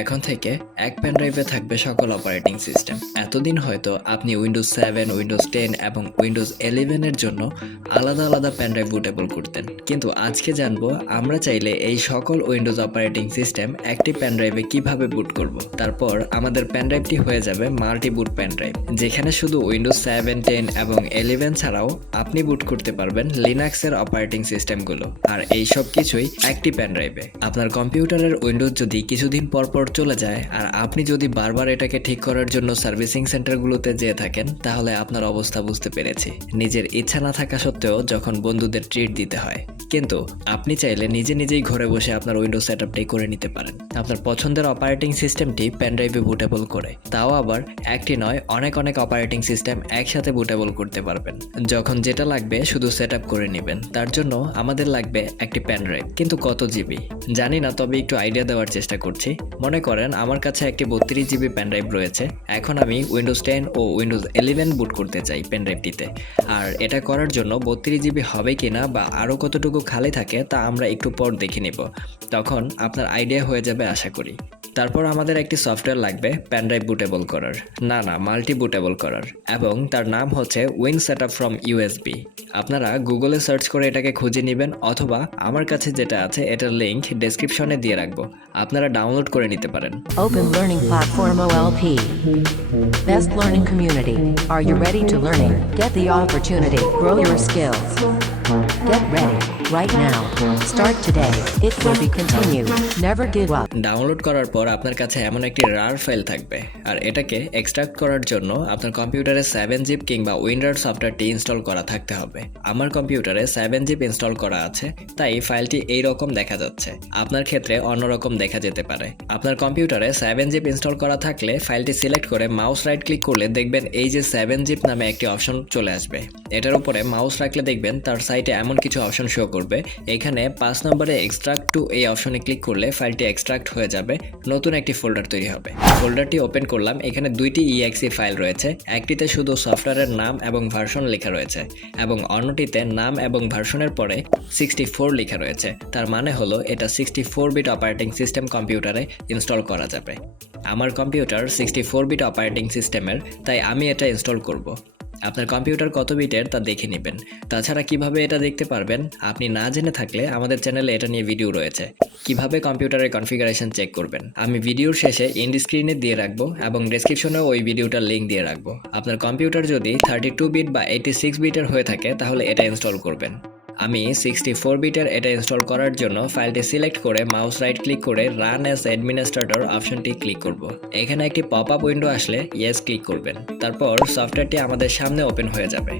এখন থেকে এক পেনড্রাইভে থাকবে সকল অপারেটিং সিস্টেম। এতদিন হয়তো আপনি উইন্ডোজ 7, উইন্ডোজ 10 এবং উইন্ডোজ 11 এর জন্য আলাদা আলাদা পেনড্রাইভ বুটেবল করতেন, কিন্তু আজকে জানবো আমরা চাইলে এই সকল উইন্ডোজ অপারেটিং সিস্টেম একটি পেনড্রাইভে কিভাবে বুট করব। তারপর আমাদের পেনড্রাইভটি হয়ে যাবে মাল্টিবুট পেনড্রাইভ, যেখানে শুধু উইন্ডোজ 7, 10 এবং 11 ছাড়াও আপনি বুট করতে পারবেন লিনাক্সের অপারেটিং সিস্টেমগুলো। আর এই সব কিছুই একটি পেনড্রাইভে। আপনার কম্পিউটারের উইন্ডোজ যদি কিছুদিন পর চলে যায় আর আপনি যদি বারবার এটাকে ঠিক করার জন্য সার্ভিসিং সেন্টারগুলোতে যেয়ে থাকেন, তাহলে আপনার অবস্থা বুঝতে পেরেছি। নিজের ইচ্ছা না থাকা সত্ত্বেও যখন বন্ধুদের ট্রিট দিতে হয়, কিন্তু আপনি চাইলে নিজেই ঘরে বসে আপনার উইন্ডোজ সেটআপটি করে নিতে পারেন আপনার পছন্দের অপারেটিং সিস্টেমটি পেনড্রাইভে বুটেবল করে। তাও আবার একটি নয়, অনেক অপারেটিং সিস্টেম একসাথে বুটেবল করতে পারবেন। যখন যেটা লাগবে শুধু সেটআপ করে নেবেন। তার জন্য আমাদের লাগবে একটি পেনড্রাইভ, কিন্তু কত জিবি জানি না, তবে একটু আইডিয়া দেওয়ার চেষ্টা করছি। মনে করেন আমার কাছে একটি 32 জিবি পেনড্রাইভ রয়েছে। এখন আমি উইন্ডোজ 10 ও উইন্ডোজ 11 বুট করতে চাই পেনড্রাইভটিতে। আর এটা করার জন্য 32 জিবি হবে কিনা বা আরও কতটুকু খালি থাকে তা আমরা একটু পর দেখে নিব। তখন আপনার আইডিয়া হয়ে যাবে আশা করি। তারপর আমাদের একটি সফটওয়্যার লাগবে পেনড্রাইভ বুটেবল করার, না মাল্টি বুটেবল করার, এবং তার নাম হচ্ছে উইন সেটআপ ফ্রম ইউএসবি। আপনারা গুগলে সার্চ করে এটাকে খুঁজে নেবেন, অথবা আমার কাছে যেটা আছে এটার লিংক ডেসক্রিপশনে দিয়ে রাখবো, আপনারা ডাউনলোড করে নিতে পারেন। Open Learning Platform OLP. Best learning community. Are you ready to learning? Get the opportunity. Grow your skills. Get ready right now. Start today. It will be continued. Never give up. Download করার পর আপনার কাছে এমন একটি রার file থাকবে, আর এটাকে extract করার জন্য আপনার কম্পিউটারে 7zip কিংবা উইন্ডার সফটওয়্যারটি ইনস্টল করা থাকতে হবে। আমার কম্পিউটারে 7zip ইনস্টল করা আছে, তাই ফাইলটি এই রকম দেখা যাচ্ছে। আপনার ক্ষেত্রে অন্যরকম দেখা যেতে পারে। আপনার কম্পিউটারে 7zip ইনস্টল করা থাকলে ফাইলটি সিলেক্ট করে মাউস রাইট ক্লিক করলে দেখবেন এই যে 7zip নামে একটি অপশন চলে আসবে। এটার উপরে মাউস রাখলে দেখবেন তার সাইটে এমন কিছু অপশন শো করবে। এখানে 5 নম্বরে এক্সট্রাক্ট টু এই অপশনে ক্লিক করলে ফাইলটি এক্সট্রাক্ট হয়ে যাবে, নতুন একটি ফোল্ডার তৈরি হবে। ফোল্ডারটি ওপেন করলাম, এখানে দুইটি exe ফাইল রয়েছে। একটিতে শুধু সফটওয়্যারের নাম এবং ভার্সন লেখা রয়েছে, এবং অন্যটিতে নাম এবং ভার্সনের পরে 64 লেখা রয়েছে। তার মানে হলো এটা 64 বিট অপারেটিং সিস্টেম কম্পিউটারে ইনস্টল করা যাবে। আমার কম্পিউটার 64 বিট অপারেটিং সিস্টেমের, তাই আমি এটা ইনস্টল করব। আপনার কম্পিউটার কত বিটের তা দেখে নেবেন। তাছাড়া কিভাবে এটা দেখতে পারবেন আপনি না জেনে থাকলে আমাদের চ্যানেলে এটা নিয়ে ভিডিও রয়েছে, কিভাবে কম্পিউটারের কনফিগারেশন চেক করবেন। আমি ভিডিওর শেষে এন্ড স্ক্রিনে দিয়ে রাখবো এবং ডেসক্রিপশনেও ওই ভিডিওটার লিঙ্ক দিয়ে রাখবো। আপনার কম্পিউটার যদি 32 বিট বা 86 বিটের হয়ে থাকে তাহলে এটা ইনস্টল করবেন। আমি 64 বিটের এটা ইনস্টল করার জন্য ফাইলটি সিলেক্ট করে মাউস রাইট ক্লিক করে রান অ্যাজ অ্যাডমিনিস্ট্রেটর অপশনটি ক্লিক করব। এখানে একটি পপ আপ উইন্ডো আসলে ইয়েস ক্লিক করবেন। তারপর সফটওয়্যারটি আমাদের সামনে ওপেন হয়ে যাবে।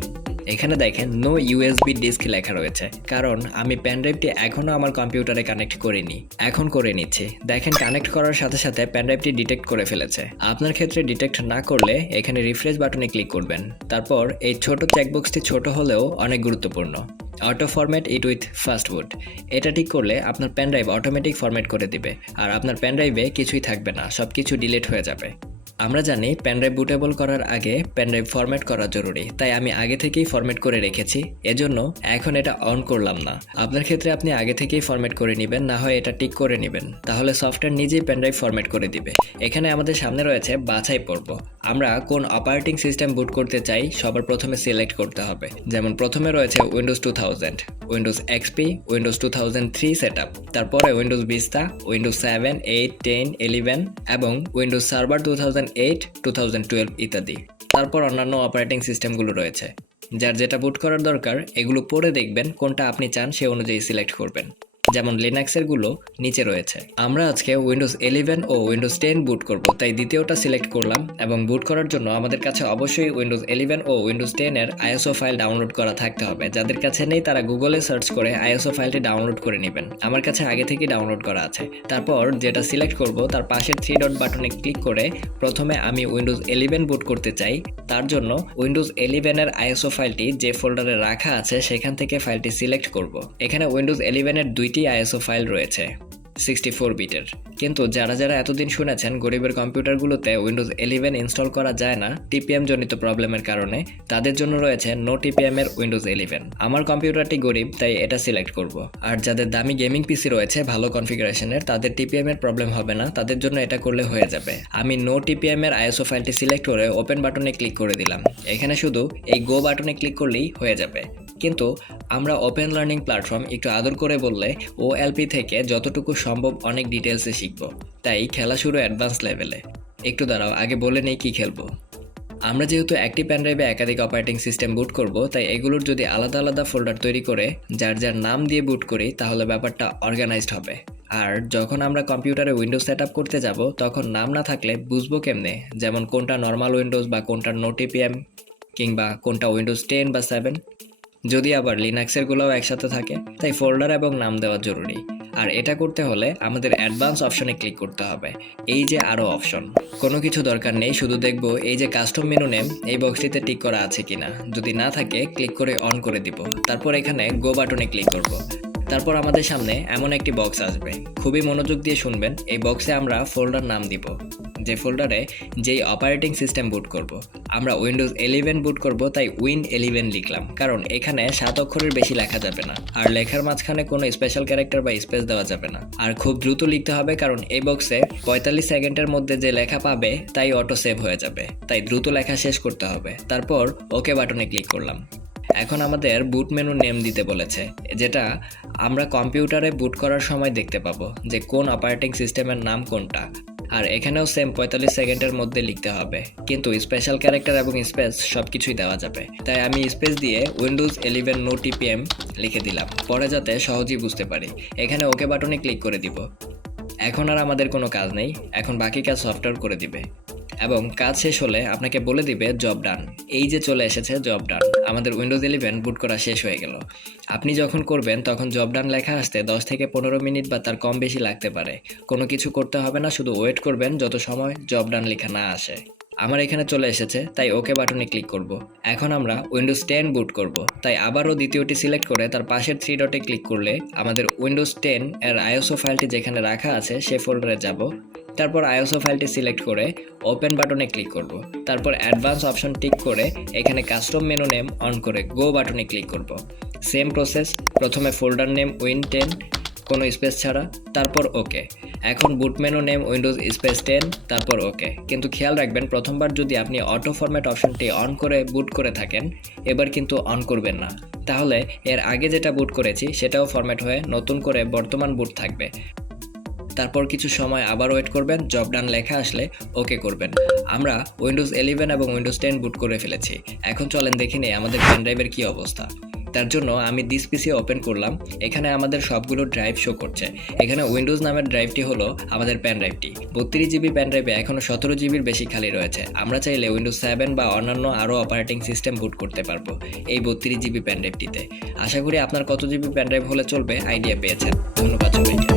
এখানে দেখেন নো ইউএসবি ডিস্ক লেখা রয়েছে, কারণ আমি পেনড্রাইভটি এখনও আমার কম্পিউটারে কানেক্ট করিনি। এখন করে নিচ্ছি। দেখেন কানেক্ট করার সাথে সাথে পেনড্রাইভটি ডিটেক্ট করে ফেলেছে। আপনার ক্ষেত্রে ডিটেক্ট না করলে এখানে রিফ্রেশ বাটনে ক্লিক করবেন। তারপর এই ছোট চেকবক্সটি ছোট হলেও অনেক গুরুত্বপূর্ণ, auto format it with fast বুট। এটা ঠিক করলে আপনার পেনড্রাইভ অটোমেটিক ফরম্যাট করে দিবে, আর আপনার পেনড্রাইভে কিছুই থাকবে না, সব কিছু ডিলিট হয়ে যাবে। আমরা জানি পেনড্রাইভ বুটেবল করার আগে পেনড্রাইভ ফরম্যাট করা জরুরি, তাই আমি আগে থেকেই ফরম্যাট করে রেখেছি। এজন্য এখন এটা অন করলাম না। আপনার ক্ষেত্রে আপনি আগে থেকেই ফরম্যাট করে নেবেন, না হয় এটা টিক করে নেবেন, তাহলে সফটওয়্যার নিজেই পেনড্রাইভ ফরম্যাট করে দিবে। এখানে আমাদের সামনে রয়েছে বাছাই পর্ব। আমরা কোন অপারেটিং সিস্টেম বুট করতে চাই সবার প্রথমে সিলেক্ট করতে হবে। যেমন প্রথমে রয়েছে Windows 2000, Windows XP, Windows 2003 setup, তারপরে উইন্ডোজ ভিস্তা, উইন্ডোজ 7, 8, 10, 11 এবং উইন্ডোজ সার্ভার 2008, 2012 ইত্যাদি। তারপর অন্যান্য অপারেটিং সিস্টেমগুলো রয়েছে। যার যেটা বুট করার দরকার এগুলো পড়ে দেখবেন কোনটা আপনি চান সে অনুযায়ী সিলেক্ট করবেন। যেমন লিনাক্সের গুলো নিচে রয়েছে। আমরা আজকে উইন্ডোজ 11 ও উইন্ডোজ 10 বুট করব, তাই দ্বিতীয়টা সিলেক্ট করলাম। এবং বুট করার জন্য আমাদের কাছে অবশ্যই উইন্ডোজ 11 ও উইন্ডোজ 10 এর আইএসও ফাইল ডাউনলোড করা থাকতে হবে। যাদের কাছে নেই তারা গুগলে সার্চ করে আইএসও ফাইলটি ডাউনলোড করে নেবেন। আমার কাছে আগে থেকেই ডাউনলোড করা আছে। তারপর যেটা সিলেক্ট করব তার পাশের 3 ডট বাটনে ক্লিক করে প্রথমে আমি উইন্ডোজ 11 বুট করতে চাই। তার জন্য উইন্ডোজ 11 এর আইএসও ফাইলটি যে ফোল্ডারে রাখা আছে সেখান থেকে ফাইলটি সিলেক্ট করব। এখানে উইন্ডোজ 11 এর দুইটি আইএসও ফাইল রয়েছে। 64 বিটের। কিন্তু যারা যারা এতদিন শুনেছেন গরিবের কম্পিউটারগুলোতে উইন্ডোজ 11 ইনস্টল করা যায় না টিপিএম জনিত প্রবলেমের কারণে, তাদের জন্য রয়েছে নো টিপিএম এর উইন্ডোজ 11। আমার কম্পিউটারটি গরিব, তাই এটা সিলেক্ট করব। আর যাদের দামি গেমিং পিসি রয়েছে ভালো কনফিগারেশনের, তাদের টিপিএম এর প্রবলেম হবে না, তাদের জন্য এটা করলে হয়ে যাবে। আমি নো টিপিএম এর আইএসও ফাইলটি সিলেক্ট করে ওপেন বাটনে ক্লিক করে দিলাম। এখানে শুধু এই গো বাটনে ক্লিক করলেই হয়ে যাবে। কিন্তু আমরা ওপেন লার্নিং প্ল্যাটফর্ম একটু আদর করে বললে OLP থেকে যতটুকু সম্ভব অনেক ডিটেলসে শিখব, তাই খেলা শুরু অ্যাডভান্স লেভেলে। একটু দাঁড়াও, আগে বলে নেই কী খেলবো। আমরা যেহেতু একটি প্যানড্রাইভে একাধিক অপারেটিং সিস্টেম বুট করব, তাই এগুলোর যদি আলাদা আলাদা ফোল্ডার তৈরি করে যার যার নাম দিয়ে বুট করি তাহলে ব্যাপারটা অর্গানাইজড হবে। আর যখন আমরা কম্পিউটারে উইন্ডোজ সেট আপ করতে যাব তখন নাম না থাকলে বুঝবো কেমনে, যেমন কোনটা নর্মাল উইন্ডোজ বা কোনটা নো টিপিএম কিংবা কোনটা উইন্ডোজ 10 বা 7। যদি আবার লিনাক্সের গুলোও একসাথে থাকে, তাই ফোল্ডার এবং নাম দেওয়া জরুরি। আর এটা করতে হলে আমাদের অ্যাডভান্স অপশনে ক্লিক করতে হবে। এই যে আরও অপশন, কোনো কিছু দরকার নেই, শুধু দেখব এই যে কাস্টম মেনু নেম এই বক্সটিতে টিক করা আছে কিনা। যদি না থাকে ক্লিক করে অন করে দিব। তারপর এখানে গো বাটনে ক্লিক করব। তারপর আমাদের সামনে এমন একটি বক্স আসবে, খুবই মনোযোগ দিয়ে শুনবেন। এই বক্সে আমরা ফোল্ডার নাম দিব, যে ফোল্ডারে যেই অপারেটিং সিস্টেম বুট করব। আমরা উইন্ডোজ 11 বুট করব, তাই Win11 লিখলাম, কারণ এখানে 7 অক্ষরের বেশি লেখা যাবে না, আর লেখার মাঝখানে কোনো স্পেশাল ক্যারেক্টার বা স্পেস দেওয়া যাবে না। আর খুব দ্রুত লিখতে হবে, কারণ এই বক্সে 45 সেকেন্ডের মধ্যে যে লেখা পাবে তাই অটো সেভ হয়ে যাবে, তাই দ্রুত লেখা শেষ করতে হবে। তারপর ওকে বাটনে ক্লিক করলাম। এখন আমাদের বুট মেনু নেম দিতে বলেছে, যেটা আমরা কম্পিউটারে বুট করার সময় দেখতে পাবো যে কোন অপারেটিং সিস্টেমের নাম কোনটা। আর এখানেও সেম 45 সেকেন্ডের মধ্যে লিখতে হবে, কিন্তু স্পেশাল ক্যারেক্টার এবং স্পেস সব কিছুই দেওয়া যাবে। তাই আমি স্পেস দিয়ে উইন্ডোজ 11 নো টিপিএম লিখে দিলাম, পরে যাতে সহজেই বুঝতে পারি। এখানে ওকে বাটনে ক্লিক করে দিব। এখন আর আমাদের কোনো কাজ নেই, এখন বাকি কাজ সফটওয়্যার করে দিবে এবং কাজ শেষ হলে আপনাকে বলে দিবে জব ডান। এই যে চলে এসেছে জব ডান, আমাদের উইন্ডোজ 11 বুট করা শেষ হয়ে গেল। আপনি যখন করবেন তখন জব ডান লেখা আসতে 10 থেকে 15 মিনিট বা তার কম বেশি লাগতে পারে। কোনো কিছু করতে হবে না, শুধু ওয়েট করবেন যত সময় জব ডান লেখা না আসে। আমার এখানে চলে এসেছে, তাই ওকে বাটনে ক্লিক করব। এখন আমরা উইন্ডোজ 10 বুট করব, তাই আবারও দ্বিতীয়টি সিলেক্ট করে তার পাশের 3 ডটে ক্লিক করলে আমাদের উইন্ডোজ 10 এর আইএসও ফাইলটি যেখানে রাখা আছে সে ফোল্ডারে যাব। তারপর আইএসও ফাইলটি সিলেক্ট করে ওপেন বাটনে ক্লিক করব। তারপর অ্যাডভান্স অপশন টিক করে এখানে কাস্টম মেনু নেম অন করে গো বাটনে ক্লিক করব। সেম প্রসেস, প্রথমে ফোল্ডার নেম Win10 কোনো স্পেস ছাড়া, তারপর ওকে। এখন বুট মেনু নেম উইন্ডোজ স্পেস 10, তারপর ওকে। কিন্তু খেয়াল রাখবেন, প্রথমবার যদি আপনি অটো ফরম্যাট অপশনটি অন করে বুট করে থাকেন, এবার কিন্তু অন করবেন না, তাহলে এর আগে যেটা বুট করেছি সেটাও ফরম্যাট হয়ে নতুন করে বর্তমান বুট থাকবে। তারপর কিছু সময় আবার ওয়েট করবেন, জব ডান লেখা আসলে ওকে করবেন। আমরা উইন্ডোজ 11 এবং উইন্ডোজ 10 বুট করে ফেলেছি। এখন চলেন দেখে নিই আমাদের পেনড্রাইভের কী অবস্থা। তার জন্য আমি দিস পিসি ওপেন করলাম। এখানে আমাদের সবগুলো ড্রাইভ শো করছে। এখানে উইন্ডোজ নামের ড্রাইভটি হলো আমাদের পেনড্রাইভটি। 32 জিবি পেনড্রাইভে এখনও 17 জিবির বেশি খালি রয়েছে। আমরা চাইলে উইন্ডোজ 7 বা অন্যান্য আরও অপারেটিং সিস্টেম বুট করতে পারবো এই 32 জিবি পেনড্রাইভটিতে। আশা করি আপনার কত জিবি পেনড্রাইভ হলে চলবে আইডিয়া পেয়েছেন। ধন্যবাদ সবাইকে।